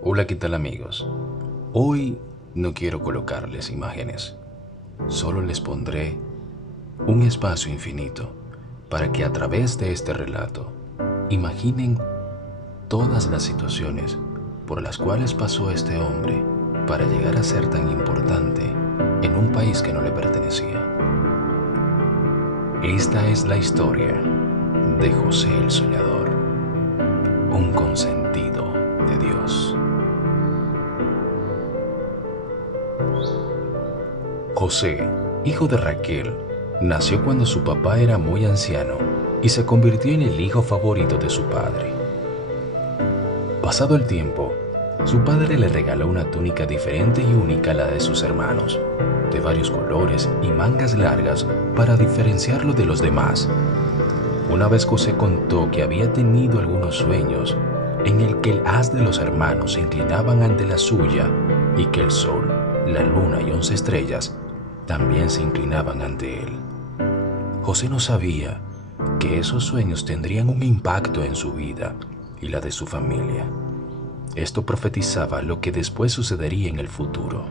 Hola, ¿qué tal amigos? Hoy no quiero colocarles imágenes, solo les pondré un espacio infinito para que a través de este relato imaginen todas las situaciones por las cuales pasó este hombre para llegar a ser tan importante en un país que no le pertenecía. Esta es la historia de José el Soñador, un consentido de Dios. José, hijo de Raquel, nació cuando su papá era muy anciano y se convirtió en el hijo favorito de su padre. Pasado el tiempo, su padre le regaló una túnica diferente y única a la de sus hermanos, de varios colores y mangas largas para diferenciarlo de los demás. Una vez José contó que había tenido algunos sueños en el que el haz de los hermanos se inclinaban ante la suya y que el sol, la luna y 11 estrellas también se inclinaban ante él. José no sabía que esos sueños tendrían un impacto en su vida y la de su familia. Esto profetizaba lo que después sucedería en el futuro.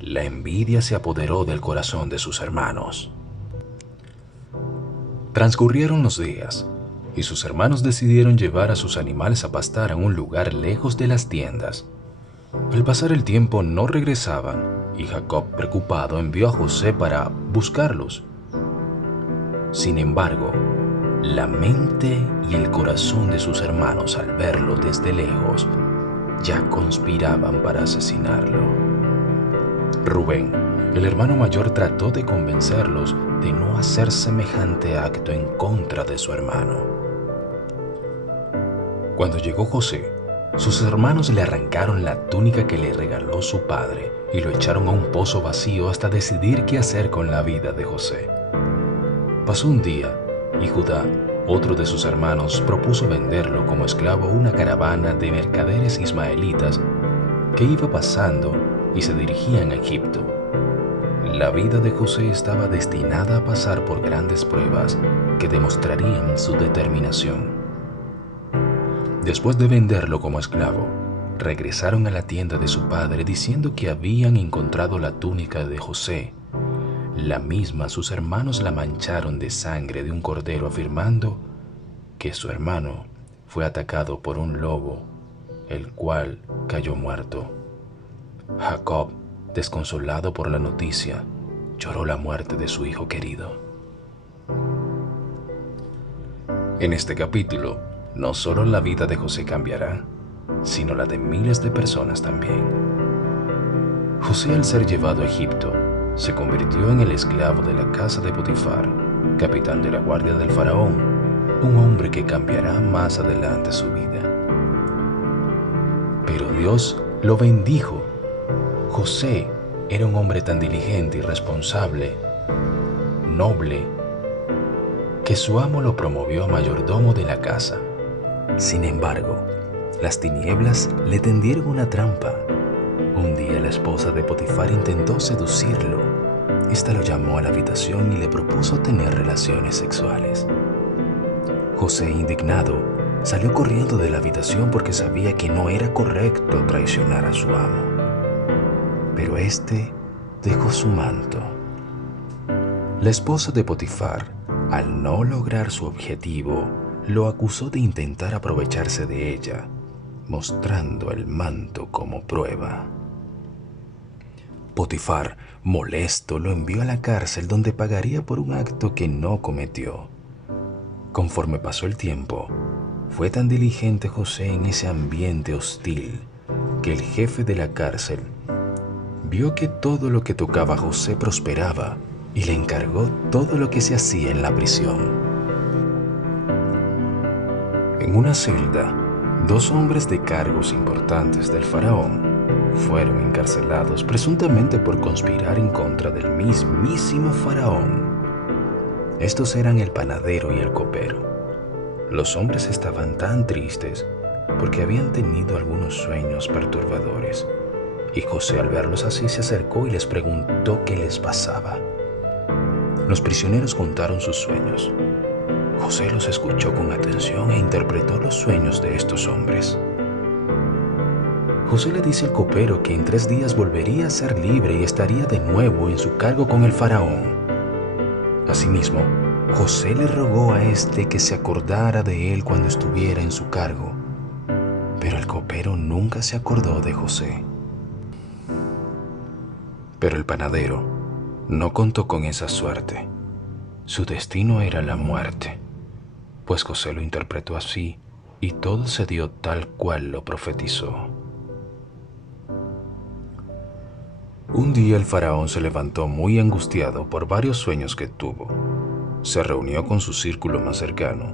La envidia se apoderó del corazón de sus hermanos. Transcurrieron los días y sus hermanos decidieron llevar a sus animales a pastar a un lugar lejos de las tiendas. Al pasar el tiempo no regresaban y Jacob, preocupado, envió a José para buscarlos. Sin embargo, la mente y el corazón de sus hermanos al verlo desde lejos ya conspiraban para asesinarlo. Rubén, el hermano mayor, trató de convencerlos de no hacer semejante acto en contra de su hermano. Cuando llegó José, sus hermanos le arrancaron la túnica que le regaló su padre y lo echaron a un pozo vacío hasta decidir qué hacer con la vida de José. Pasó un día y Judá, otro de sus hermanos, propuso venderlo como esclavo a una caravana de mercaderes ismaelitas que iba pasando y se dirigían a Egipto. La vida de José estaba destinada a pasar por grandes pruebas que demostrarían su determinación. Después de venderlo como esclavo, regresaron a la tienda de su padre diciendo que habían encontrado la túnica de José. La misma sus hermanos la mancharon de sangre de un cordero, afirmando que su hermano fue atacado por un lobo, el cual cayó muerto. Jacob, desconsolado por la noticia, lloró la muerte de su hijo querido. En este capítulo, no solo la vida de José cambiará, sino la de miles de personas también. José, al ser llevado a Egipto, se convirtió en el esclavo de la casa de Potifar, capitán de la guardia del faraón, un hombre que cambiará más adelante su vida. Pero Dios lo bendijo. José era un hombre tan diligente y responsable, noble, que su amo lo promovió a mayordomo de la casa. Sin embargo, las tinieblas le tendieron una trampa. Un día la esposa de Potifar intentó seducirlo. Esta lo llamó a la habitación y le propuso tener relaciones sexuales. José, indignado, salió corriendo de la habitación porque sabía que no era correcto traicionar a su amo. Pero éste dejó su manto. La esposa de Potifar, al no lograr su objetivo, lo acusó de intentar aprovecharse de ella, mostrando el manto como prueba. Potifar, molesto, lo envió a la cárcel donde pagaría por un acto que no cometió. Conforme pasó el tiempo, fue tan diligente José en ese ambiente hostil que el jefe de la cárcel vio que todo lo que tocaba a José prosperaba y le encargó todo lo que se hacía en la prisión. En una celda, 2 hombres de cargos importantes del faraón fueron encarcelados presuntamente por conspirar en contra del mismísimo faraón. Estos eran el panadero y el copero. Los hombres estaban tan tristes porque habían tenido algunos sueños perturbadores, y José, al verlos así, se acercó y les preguntó qué les pasaba. Los prisioneros contaron sus sueños. José los escuchó con atención e interpretó los sueños de estos hombres. José le dice al copero que en 3 días volvería a ser libre y estaría de nuevo en su cargo con el faraón. Asimismo, José le rogó a éste que se acordara de él cuando estuviera en su cargo, pero el copero nunca se acordó de José. Pero el panadero no contó con esa suerte. Su destino era la muerte, pues José lo interpretó así y todo se dio tal cual lo profetizó. Un día el faraón se levantó muy angustiado por varios sueños que tuvo. Se reunió con su círculo más cercano,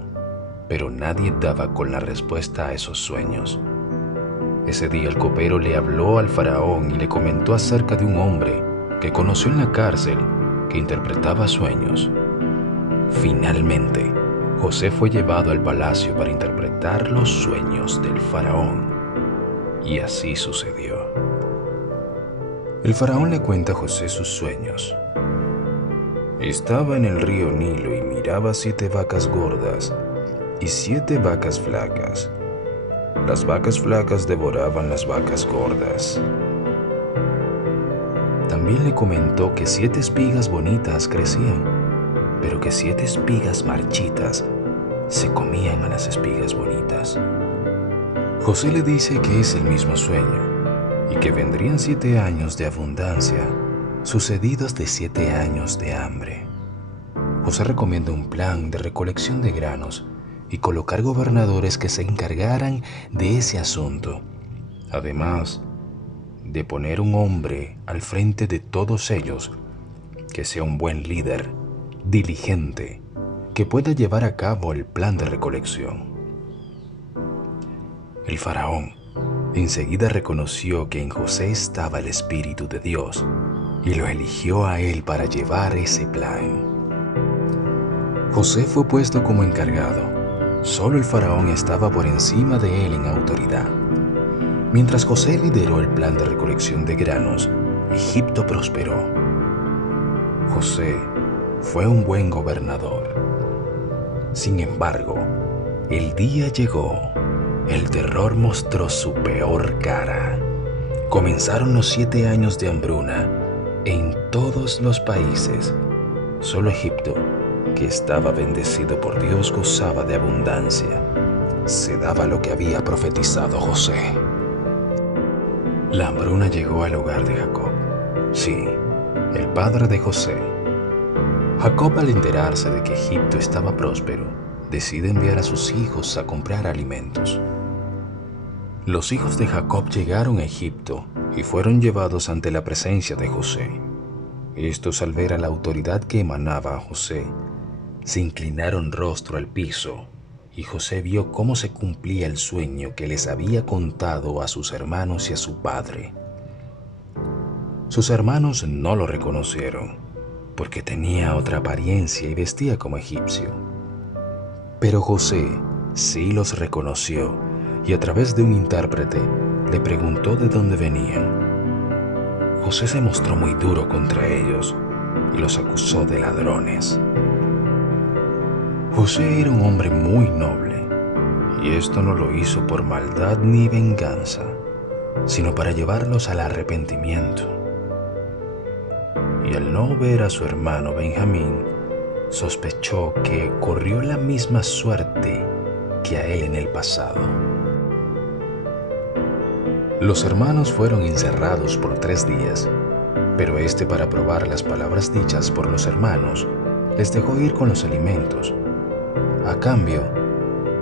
pero nadie daba con la respuesta a esos sueños. Ese día el copero le habló al faraón y le comentó acerca de un hombre que conoció en la cárcel que interpretaba sueños. Finalmente, José fue llevado al palacio para interpretar los sueños del faraón. Y así sucedió. El faraón le cuenta a José sus sueños. Estaba en el río Nilo y miraba 7 vacas gordas y 7 vacas flacas. Las vacas flacas devoraban las vacas gordas. También le comentó que 7 espigas bonitas crecían, pero que 7 espigas marchitas se comían a las espigas bonitas. José le dice que es el mismo sueño y que vendrían 7 años de abundancia, sucedidos de 7 años de hambre. José recomienda un plan de recolección de granos y colocar gobernadores que se encargaran de ese asunto, además de poner un hombre al frente de todos ellos que sea un buen líder, diligente, que pueda llevar a cabo el plan de recolección. El faraón enseguida reconoció que en José estaba el Espíritu de Dios y lo eligió a él para llevar ese plan. José fue puesto como encargado. Solo el faraón estaba por encima de él en autoridad. Mientras José lideró el plan de recolección de granos, Egipto prosperó. José fue un buen gobernador. Sin embargo, el día llegó. El terror mostró su peor cara. Comenzaron los 7 años de hambruna en todos los países. Solo Egipto, que estaba bendecido por Dios, gozaba de abundancia. Se daba lo que había profetizado José. La hambruna llegó al hogar de Jacob. Sí, el padre de José. Jacob, al enterarse de que Egipto estaba próspero, decide enviar a sus hijos a comprar alimentos. Los hijos de Jacob llegaron a Egipto y fueron llevados ante la presencia de José. Estos, al ver a la autoridad que emanaba a José, se inclinaron rostro al piso, y José vio cómo se cumplía el sueño que les había contado a sus hermanos y a su padre. Sus hermanos no lo reconocieron, porque tenía otra apariencia y vestía como egipcio. Pero José sí los reconoció, y a través de un intérprete le preguntó de dónde venían. José se mostró muy duro contra ellos y los acusó de ladrones. José era un hombre muy noble, y esto no lo hizo por maldad ni venganza, sino para llevarlos al arrepentimiento. Y al no ver a su hermano Benjamín, sospechó que corrió la misma suerte que a él en el pasado. Los hermanos fueron encerrados por 3 días, pero para probar las palabras dichas por los hermanos, les dejó ir con los alimentos. A cambio,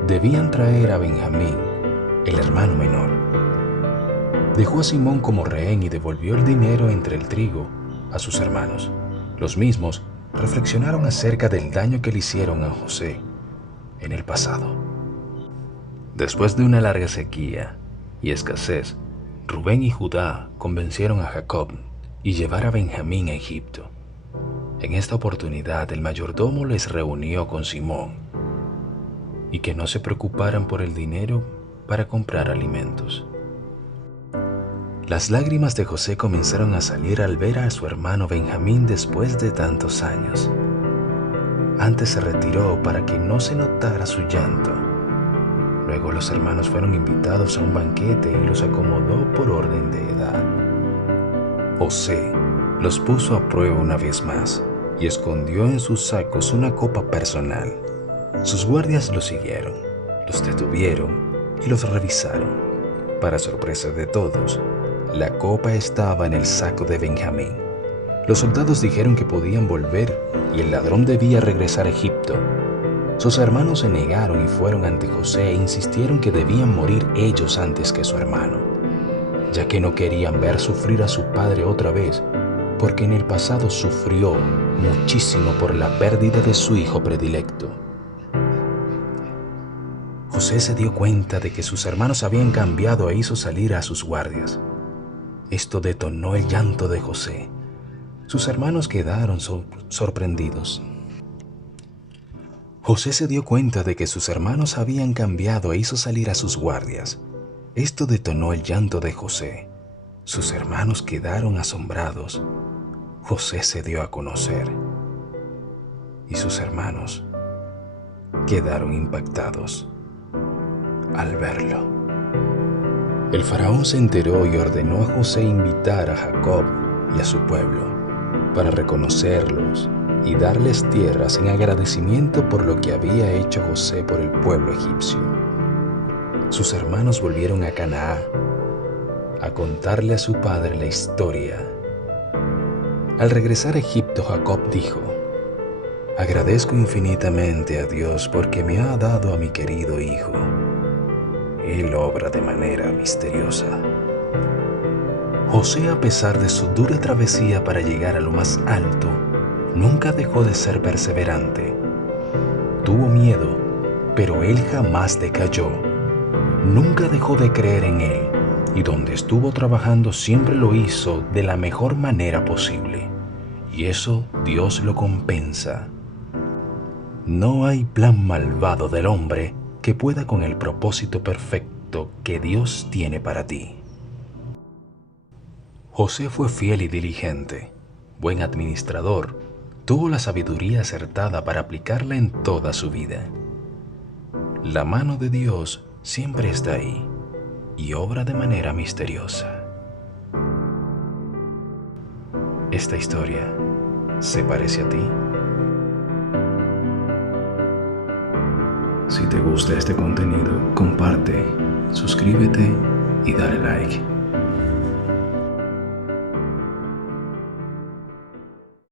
debían traer a Benjamín, el hermano menor. Dejó a Simón como rehén y devolvió el dinero entre el trigo a sus hermanos. Los mismos reflexionaron acerca del daño que le hicieron a José en el pasado. Después de una larga sequía y escasez, Rubén y Judá convencieron a Jacob y llevar a Benjamín a Egipto. En esta oportunidad el mayordomo les reunió con Simón y que no se preocuparan por el dinero para comprar alimentos. Las lágrimas de José comenzaron a salir al ver a su hermano Benjamín después de tantos años. Antes se retiró para que no se notara su llanto. Luego los hermanos fueron invitados a un banquete y los acomodó por orden de edad. José los puso a prueba una vez más y escondió en sus sacos una copa personal. Sus guardias los siguieron, los detuvieron y los revisaron. Para sorpresa de todos, la copa estaba en el saco de Benjamín. Los soldados dijeron que podían volver y el ladrón debía regresar a Egipto. Sus hermanos se negaron y fueron ante José e insistieron que debían morir ellos antes que su hermano, ya que no querían ver sufrir a su padre otra vez, porque en el pasado sufrió muchísimo por la pérdida de su hijo predilecto. José se dio cuenta de que sus hermanos habían cambiado e hizo salir a sus guardias. Esto detonó el llanto de José. Sus hermanos quedaron sorprendidos. José se dio cuenta de que sus hermanos habían cambiado e hizo salir a sus guardias. Esto detonó el llanto de José. Sus hermanos quedaron asombrados. José se dio a conocer y sus hermanos quedaron impactados al verlo. El faraón se enteró y ordenó a José invitar a Jacob y a su pueblo para reconocerlos y darles tierras en agradecimiento por lo que había hecho José por el pueblo egipcio. Sus hermanos volvieron a Canaán a contarle a su padre la historia. Al regresar a Egipto, Jacob dijo: agradezco infinitamente a Dios porque me ha dado a mi querido hijo. Él obra de manera misteriosa. José, a pesar de su dura travesía para llegar a lo más alto, nunca dejó de ser perseverante. Tuvo miedo, pero él jamás decayó. Nunca dejó de creer en él, y donde estuvo trabajando siempre lo hizo de la mejor manera posible. Y eso Dios lo compensa. No hay plan malvado del hombre que pueda con el propósito perfecto que Dios tiene para ti. José fue fiel y diligente, buen administrador, tuvo la sabiduría acertada para aplicarla en toda su vida. La mano de Dios siempre está ahí y obra de manera misteriosa. ¿Esta historia se parece a ti? Si te gusta este contenido, comparte, suscríbete y dale like.